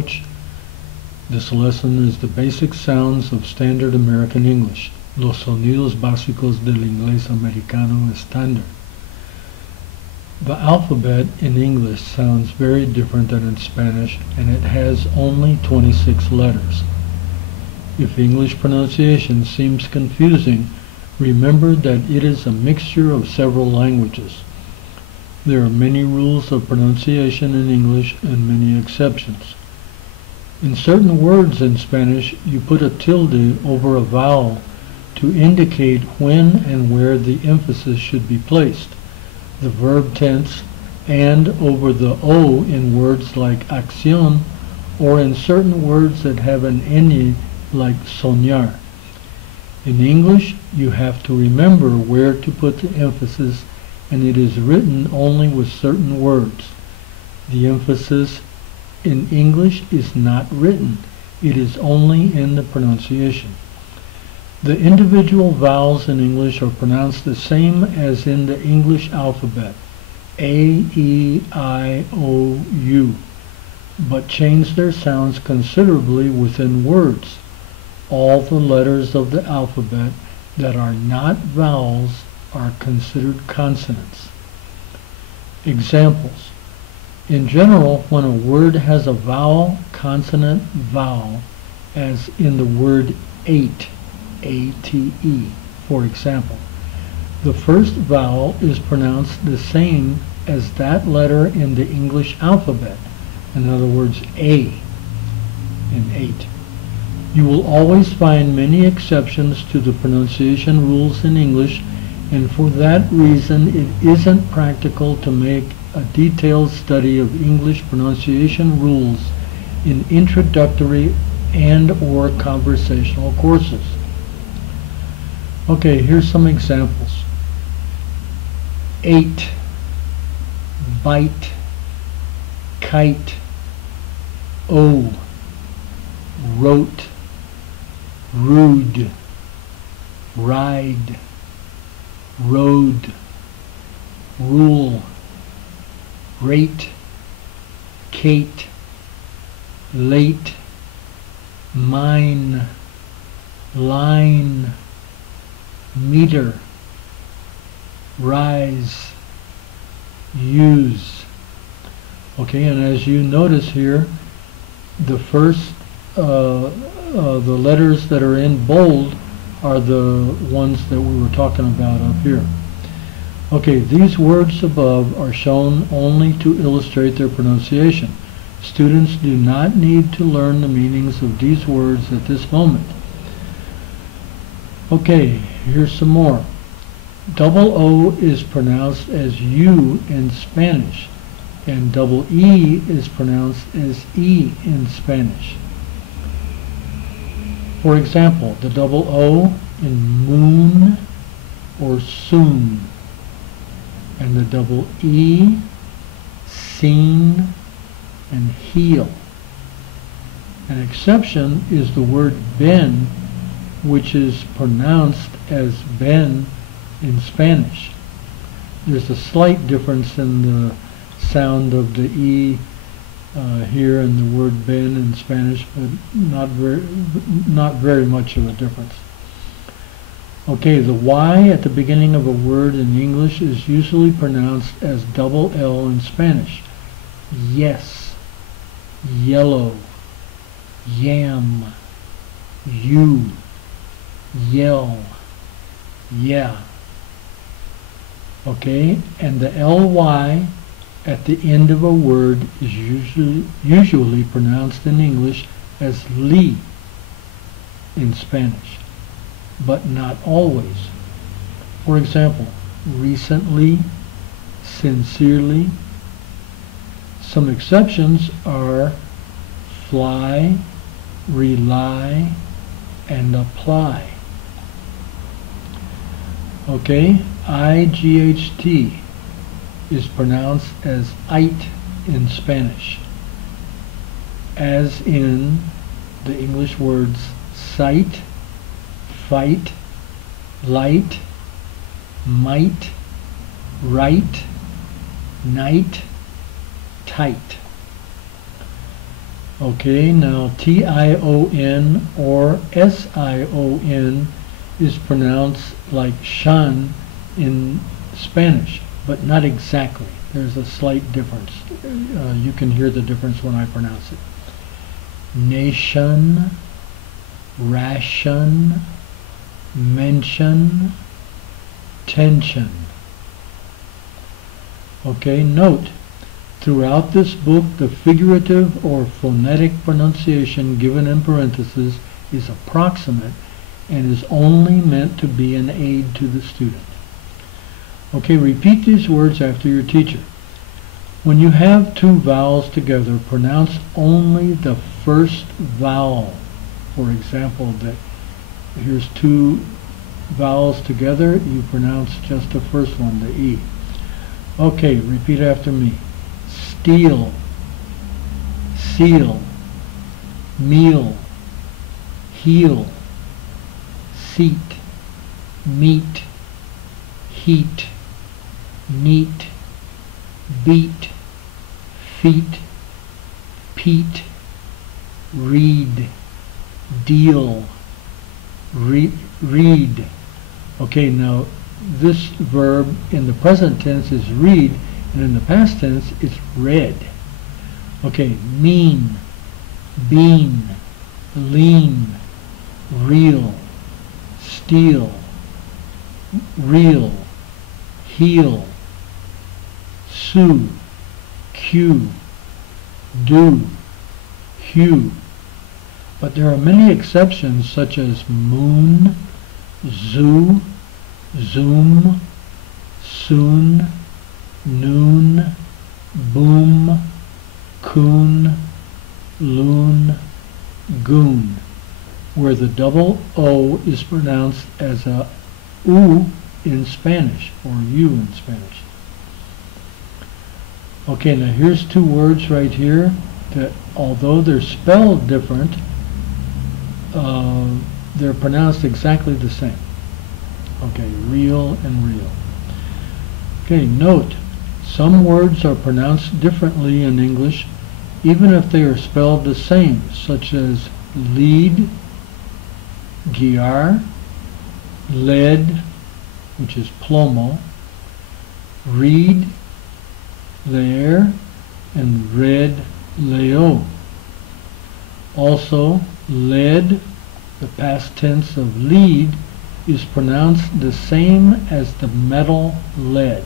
approach. This lesson is the basic sounds of standard American English, los sonidos básicos del inglés americano estándar. The alphabet in English sounds very different than in Spanish, and it has only 26 letters. If English pronunciation seems confusing, remember that it is a mixture of several languages. There are many rules of pronunciation in English and many exceptions. In certain words in Spanish, you put a tilde over a vowel to indicate when and where the emphasis should be placed, the verb tense, and over the O in words like acción, or in certain words that have an ñ like soñar. In English, you have to remember where to put the emphasis, and it is written only with certain words. The emphasis in English is not written. It is only in the pronunciation. The individual vowels in English are pronounced the same as in the English alphabet, A, E, I, O, U, but change their sounds considerably within words. All the letters of the alphabet that are not vowels are considered consonants. Examples. In general, when a word has a vowel, consonant, vowel, as in the word ate, A-T-E, for example, the first vowel is pronounced the same as that letter in the English alphabet, in other words, A in ate. You will always find many exceptions to the pronunciation rules in English, and for that reason it isn't practical to make a detailed study of English pronunciation rules in introductory and/or conversational courses. Okay, here's some examples. Ate, bite, kite, O, wrote, rude, ride, road, rule, rate, Kate, late, mine, line, meter, rise, use. Okay, and as you notice here, the first the letters that are in bold are the ones that we were talking about up here. Okay, these words above are shown only to illustrate their pronunciation. Students do not need to learn the meanings of these words at this moment. Okay, here's some more. Double O is pronounced as U in Spanish, and double E is pronounced as E in Spanish. For example, the double O in moon or soon, and the double E, seen and heel. An exception is the word ben, which is pronounced as ben in Spanish. There's a slight difference in the sound of the E here in the word ben in Spanish, but not very much of a difference. Okay, the Y at the beginning of a word in English is usually pronounced as double L in Spanish. Yes, yellow, yam, you, yell, yeah. Okay, and the LY at the end of a word is usually pronounced in English as li in Spanish, but not always. For example, recently, sincerely. Some exceptions are fly, rely, and apply. Okay, IGHT is pronounced as it in Spanish, as in the English words sight, fight, light, might, right, night, tight. Okay, now T-I-O-N or S-I-O-N is pronounced like shan in Spanish, but not exactly. There's a slight difference. You can hear the difference when I pronounce it. Nation, ration, mention, tension. Okay, note, throughout this book, the figurative or phonetic pronunciation given in parentheses is approximate and is only meant to be an aid to the student. Okay, repeat these words after your teacher. When you have two vowels together, pronounce only the first vowel. For example, here's two vowels together, you pronounce just the first one, the E. Okay, repeat after me. Steal, seal, meal, heel, seat, meet, heat, neat, beat, feet, peat, read, deal, read. Okay, now this verb in the present tense is read, and in the past tense it's read. Okay, mean, bean, lean, real, steal, real, heal, sue, cue, do, hue. But there are many exceptions, such as moon, zoo, zoom, soon, noon, boom, coon, loon, goon, where the double O is pronounced as a U in Spanish, or U in Spanish. Okay, now here's two words right here that, although they're spelled different, they're pronounced exactly the same. Okay, real and real. Okay, note, some words are pronounced differently in English, even if they are spelled the same, such as lead, guiar, lead, which is plomo, read, leer, and red, leo. Also, lead, the past tense of lead, is pronounced the same as the metal lead.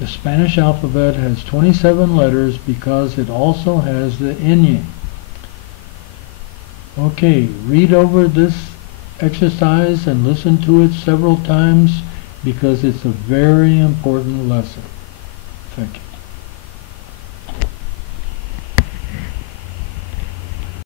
The Spanish alphabet has 27 letters because it also has the ñ. Okay, read over this exercise and listen to it several times because it's a very important lesson. Thank you.